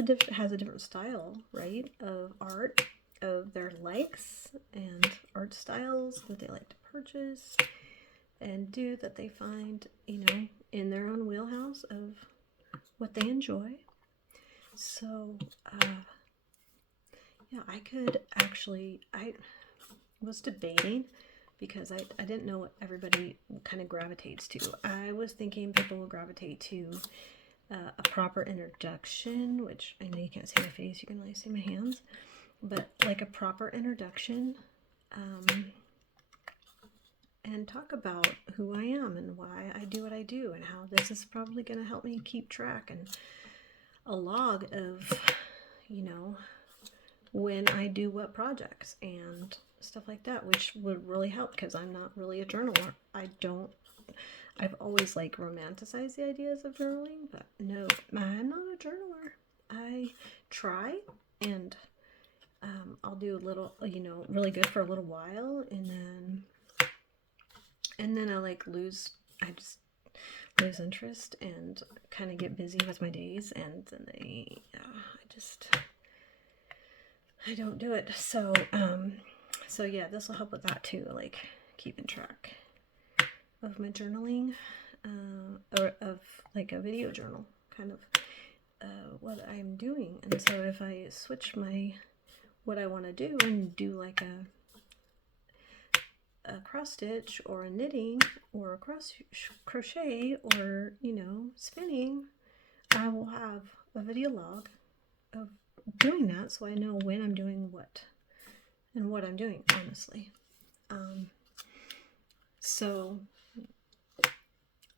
a different style, right, of art, of their likes and art styles that they like to purchase and do, that they find, you know, in their own wheelhouse of what they enjoy. So, yeah, I could actually, I was debating because I didn't know what everybody kind of gravitates to. I was thinking people will gravitate to a proper introduction, which I know you can't see my face, you can only see my hands, but like a proper introduction, and talk about who I am and why I do what I do and how this is probably going to help me keep track, and a log of, you know, when I do what projects and stuff like that, which would really help because I'm not really a journaler. I've always like romanticized the ideas of journaling, but no, I'm not a journaler. I try, and I'll do a little, you know, really good for a little while, and then I just lose interest and kind of get busy with my days, and then I don't do it. So yeah, this will help with that too, like keeping track of my journaling, or of like a video journal, kind of what I'm doing. And so if I switch what I want to do and do like a cross stitch or a knitting or a cross crochet or, you know, spinning, I will have a video log of doing that, so I know when I'm doing what and what I'm doing, honestly. So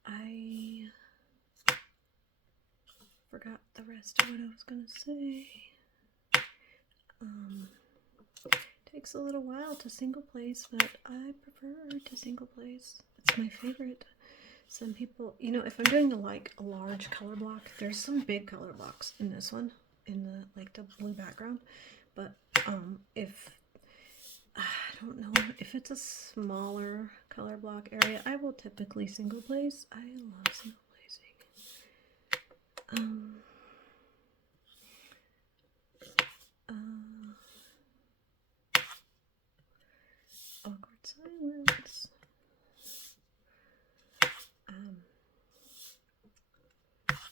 I forgot the rest of what I was gonna say. Takes a little while to single place, but I prefer to single place. It's my favorite. Some people, you know, if I'm doing a large color block, there's some big color blocks in this one, in the like the blue background. But if I don't know, if it's a smaller color block area, I will typically single place. I love single placing. Awkward silence.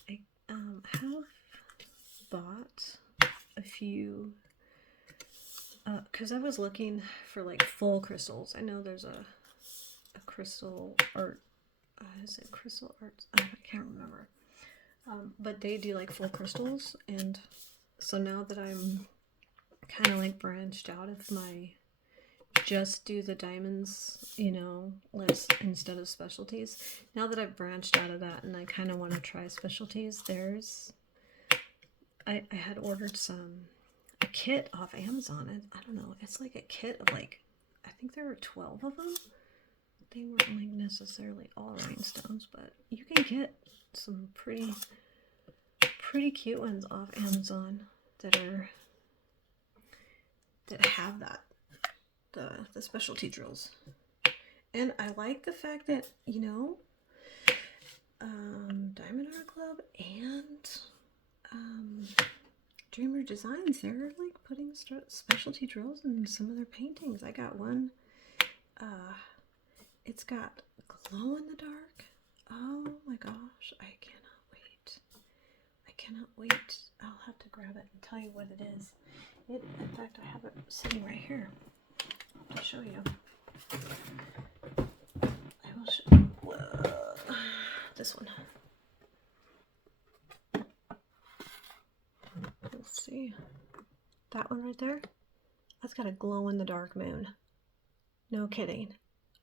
I have bought a few, because I was looking for like full crystals. I know there's a crystal art, is it crystal arts? I can't remember. But they do like full crystals, and so now that I'm kind of like branched out of my just do the diamonds, you know, list instead of specialties. Now that I've branched out of that and I kind of want to try specialties, I had ordered a kit off Amazon, and I don't know, it's like a kit of like, I think there were 12 of them. They weren't like necessarily all rhinestones, but you can get some pretty cute ones off Amazon that have the specialty drills. And I like the fact that, you know, Diamond Art Club and Dreamer Designs, they're like putting specialty drills in some of their paintings. I got one, it's got glow in the dark. Oh my gosh, I cannot wait. I cannot wait. I'll have to grab it and tell you what it is. In fact, I have it sitting right here to show you. I will show you. This one. Let's see. That one right there? That's got a glow in the dark moon. No kidding.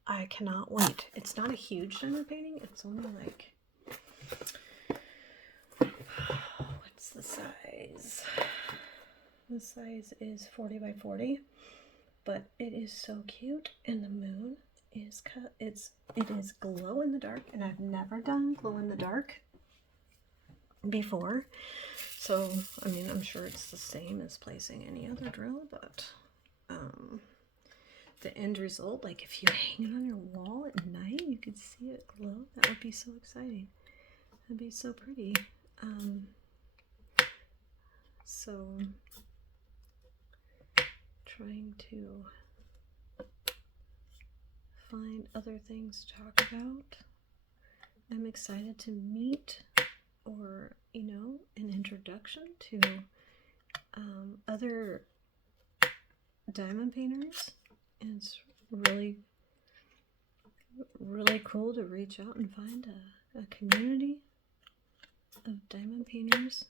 I cannot wait. It's not a huge diamond painting. It's only like, what's the size? The size is 40 by 40, but it is so cute, and the moon is cut. It is glow in the dark, and I've never done glow in the dark before, so I mean, I'm sure it's the same as placing any other drill, but the end result, like if you hang it on your wall at night, you could see it glow. That would be so exciting. That'd be so pretty. So trying to find other things to talk about. I'm excited to meet, or, you know, an introduction to other diamond painters. And it's really cool to reach out and find a community of diamond painters.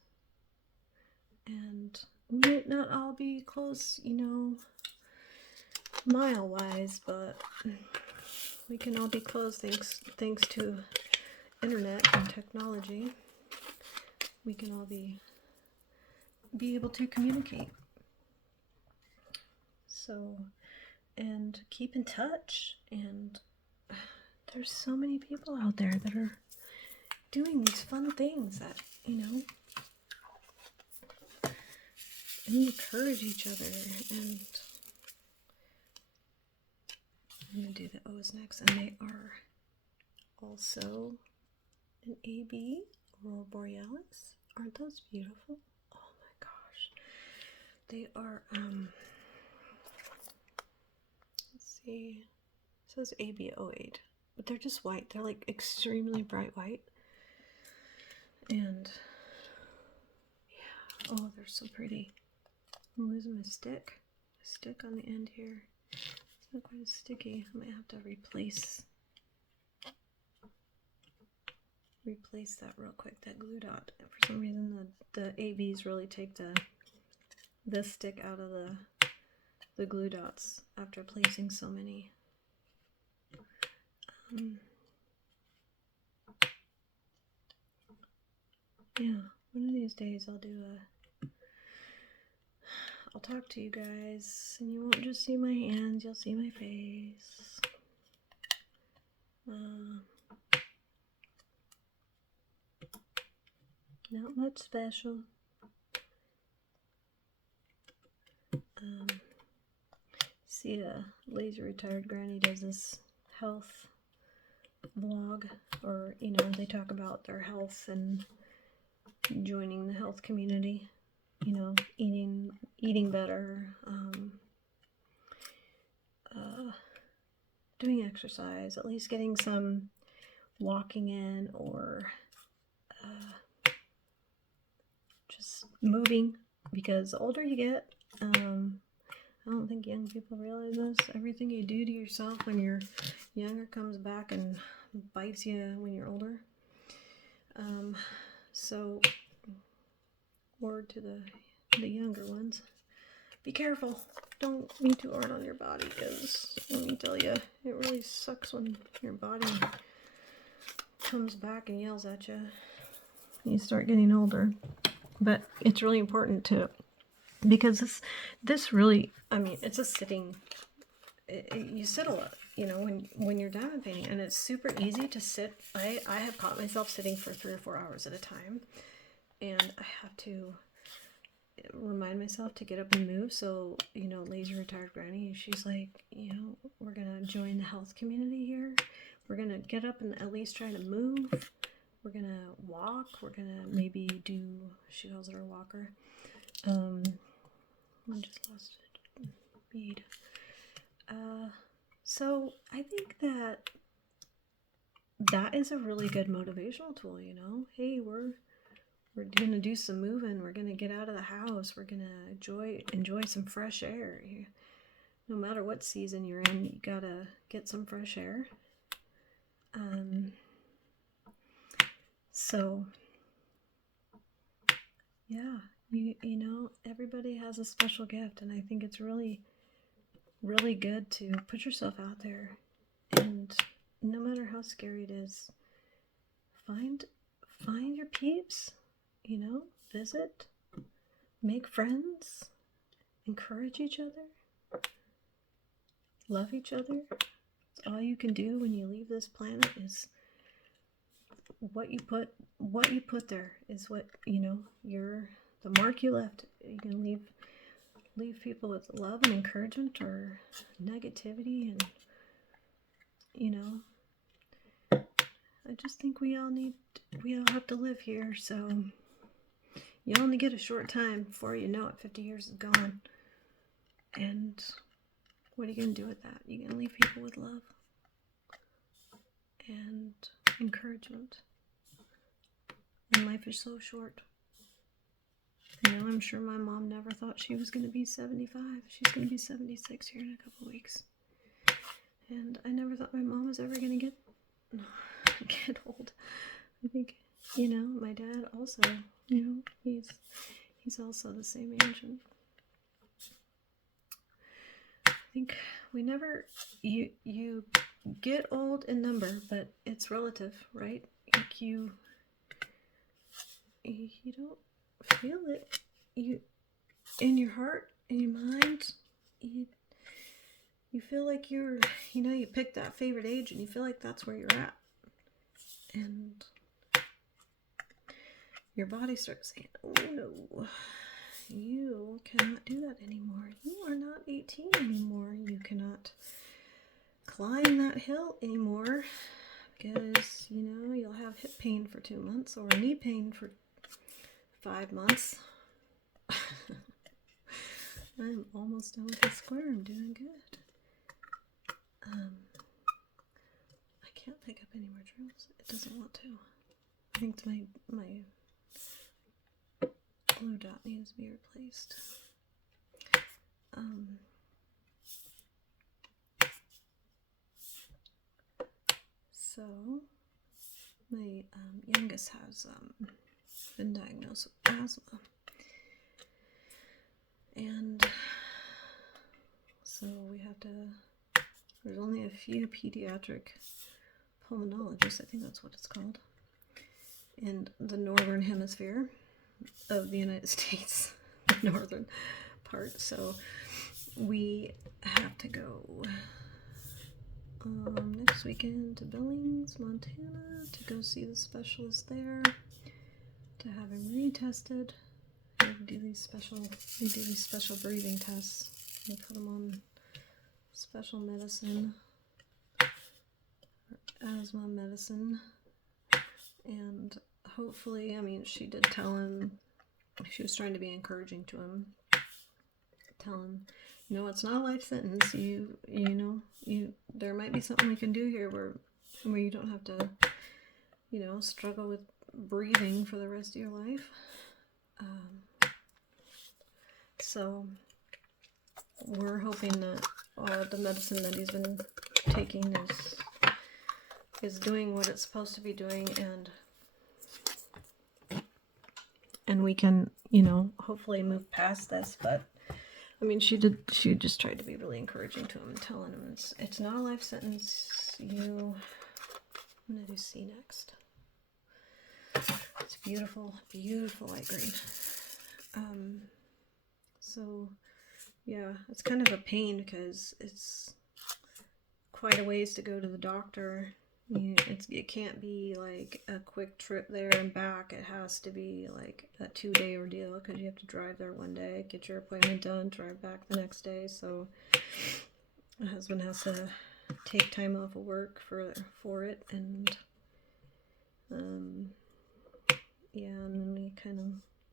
And we might not all be close, you know, mile-wise, but we can all be close thanks to internet and technology. We can all be able to communicate. So, and keep in touch. And there's so many people out there that are doing these fun things that, you know, encourage each other. And I'm going to do the O's next, and they are also an AB, Aurora Borealis. Aren't those beautiful? Oh my gosh. They are, let's see, it says AB08, but they're just white. They're like extremely bright white. And yeah, oh, they're so pretty. I'm losing my stick. The stick on the end here. It's not quite as sticky. I might have to replace that real quick, that glue dot. For some reason the ABs really take the stick out of the glue dots after placing so many. Yeah, one of these days I'll talk to you guys, and you won't just see my hands, you'll see my face. Not much special. See, a lazy retired granny does this health vlog, or, you know, they talk about their health and joining the health community, you know, eating better, doing exercise, at least getting some walking in, or just moving, because the older you get, I don't think young people realize this, everything you do to yourself when you're younger comes back and bites you when you're older. So word to the younger ones, be careful. Don't be too hard on your body, because let me tell you, it really sucks when your body comes back and yells at you. You start getting older. But it's really important to, because this really, I mean, it's a sitting, you sit a lot, you know, when you're diamond painting, and it's super easy to sit. I have caught myself sitting for 3 or 4 hours at a time, and I have to remind myself to get up and move. So, you know, Lazy Retired Granny, she's like, you know, we're gonna join the health community here. We're gonna get up and at least try to move. We're gonna walk. We're gonna maybe do, she calls it our walker. I just lost a bead. So I think that is a really good motivational tool, you know. Hey, we're gonna do some moving. We're gonna get out of the house. We're gonna enjoy some fresh air. No matter what season you're in, you gotta get some fresh air. So yeah, you know, everybody has a special gift, and I think it's really, really good to put yourself out there, and no matter how scary it is, find your peeps, you know, visit, make friends, encourage each other, love each other. It's all you can do when you leave this planet. Is what you put there is what, you know, the mark you left. You can leave people with love and encouragement, or negativity, and, you know, I just think we all have to live here, so you only get a short time. Before you know it, 50 years is gone, and what are you going to do with that? You're going to leave people with love and encouragement. And life is so short. You know, I'm sure my mom never thought she was going to be 75. She's going to be 76 here in a couple of weeks. And I never thought my mom was ever going to get old. I think, you know, my dad also, you know, he's also the same age. And I think we never, you get old in number, but it's relative, right? Like you don't feel it. You, in your heart, in your mind, you feel like you pick that favorite age, and you feel like that's where you're at. And your body starts saying, oh no, you cannot do that anymore. You are not 18 anymore. You cannot climb that hill anymore, because, you know, you'll have hip pain for 2 months, or knee pain for 5 months. I'm almost done with the square. I'm doing good. I can't pick up any more drills. It doesn't want to. I think my glue dot needs to be replaced. So my youngest has been diagnosed with asthma, and so we have to. There's only a few pediatric pulmonologists, I think that's what it's called, in the northern hemisphere of the United States, the northern part. So we have to go next weekend to Billings, Montana, to go see the specialist there, to have him retested. They do these special breathing tests. They put him on special medicine, asthma medicine, and hopefully, I mean, she did tell him, she was trying to be encouraging to him, tell him, you know, it's not a life sentence. You know, there might be something we can do here where you don't have to, you know, struggle with breathing for the rest of your life. So we're hoping that the medicine that he's been taking is doing what it's supposed to be doing, and we can, you know, hopefully move past this. But I mean, she just tried to be really encouraging to him and telling him it's not a life sentence. I'm gonna do C next. It's beautiful, beautiful light green. So yeah, it's kind of a pain because it's quite a ways to go to the doctor. It can't be like a quick trip there and back. It has to be like a 2-day ordeal because you have to drive there one day, get your appointment done, drive back the next day. So my husband has to take time off of work for it, and yeah, and then we kind of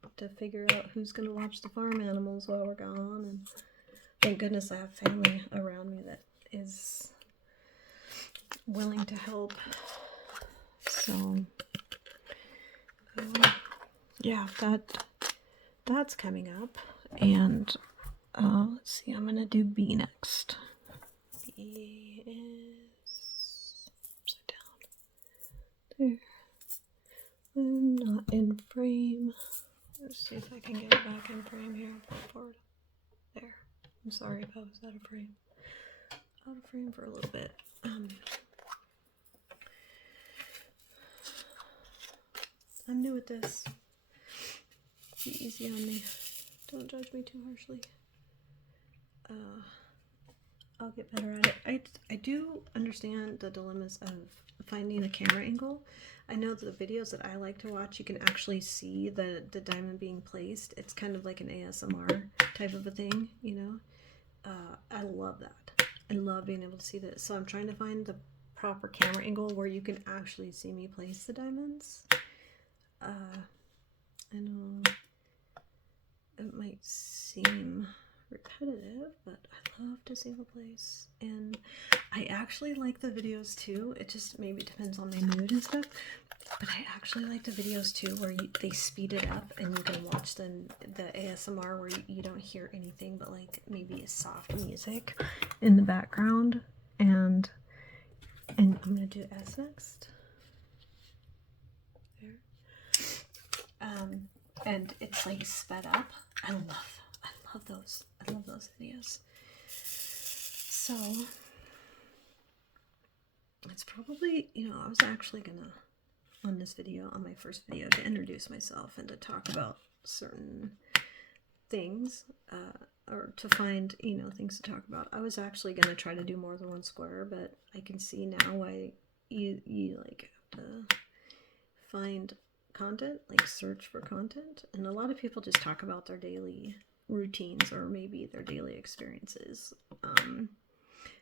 have to figure out who's gonna watch the farm animals while we're gone. And thank goodness I have family around me that is willing to help. So yeah, that's coming up. And let's see, I'm gonna do B next. B is upside down. There. I'm not in frame. Let's see if I can get it back in frame here. Pull forward. There. I'm sorry if I was out of frame. Out of frame for a little bit. I'm new at this. Be easy on me. Don't judge me too harshly. I'll get better at it. I do understand the dilemmas of finding a camera angle. I know that the videos that I like to watch, you can actually see the diamond being placed. It's kind of like an ASMR type of a thing, you know. I love that. I love being able to see that. So I'm trying to find the proper camera angle where you can actually see me place the diamonds. I know it might seem repetitive, but I love to see the place, and I actually like the videos too. It just maybe depends on my mood and stuff, but I actually like the videos too where they speed it up and you can watch the ASMR where you don't hear anything but like maybe a soft music in the background. And I'm gonna do S next. There. And it's like sped up. I love those. I love those videos. So it's probably, you know, I was actually gonna on this video, on my first video, to introduce myself and to talk about certain things, or to find, you know, things to talk about. I was actually gonna try to do more than one square, but I can see now why you like have to find content, like search for content. And a lot of people just talk about their daily routines or maybe their daily experiences.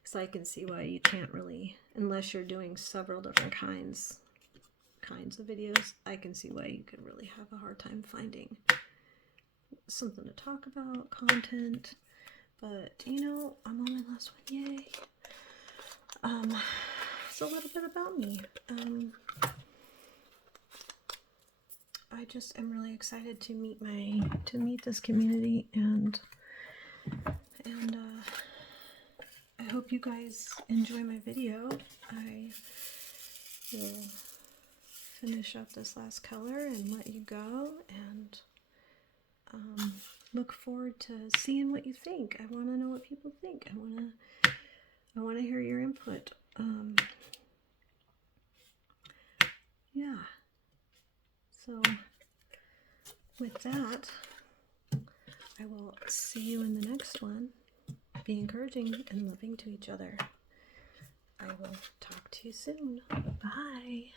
So I can see why you can't really, unless you're doing several different kinds of videos, I can see why you could really have a hard time finding something to talk about, content. But you know, I'm on my last one, yay. It's a little bit about me. I just am really excited to meet this community, and I hope you guys enjoy my video. I will finish up this last color and let you go, and look forward to seeing what you think. I want to know what people think. I want to hear your input. Yeah. So with that, I will see you in the next one. Be encouraging and loving to each other. I will talk to you soon. Bye.